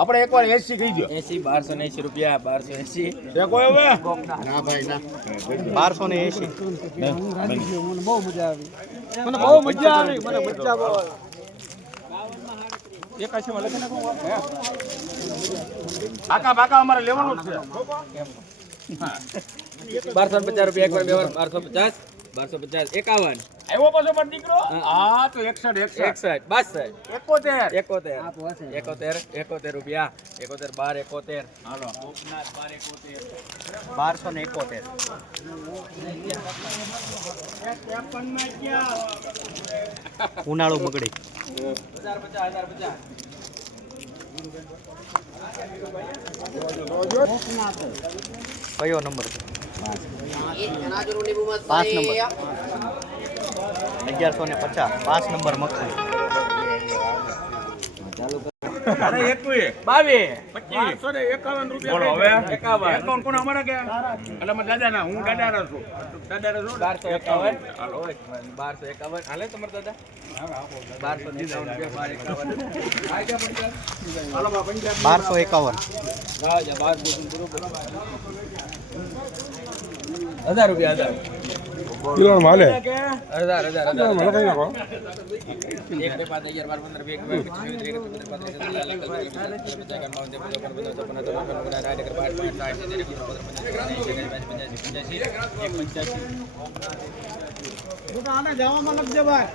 આપણે એક વાર 80 કહી દો. 1280 રૂપિયા 1280. દેખો હવે ના ભાઈ ના 1280. મને બહુ મજા આવી. મને બહુ મજા આવી. મને મજા બહુ આવી. 81 માં લખી નાખો. બાકા બાકા અમારે લેવાનું જ છે. 1250 રૂપિયા એકવાર બે વાર 1250 1250 51 આવ્યો પાછો મારો દીકરો. હા તો 61 61 62 71 71 રૂપિયા 71 12 71 હાલો 1271. ઉનાળુ મગડી 1050 કયો નંબર છે? 5 નંબર 1150. 5 નંબર મગફળી. અરે 21 22 બોલો હવે 51 કોણ અમારા કે એટલે મારા દાદાના હું દાદાના છું. દાદાના છું 1251 હાલો 1251 હાલે તમારા દાદા 1251. 1000 રૂપિયા કિલો માલે 1000 મને કઈ નાખો. 1 2 5 11 12 15 20 આને જવામાં નથી ભાઈ.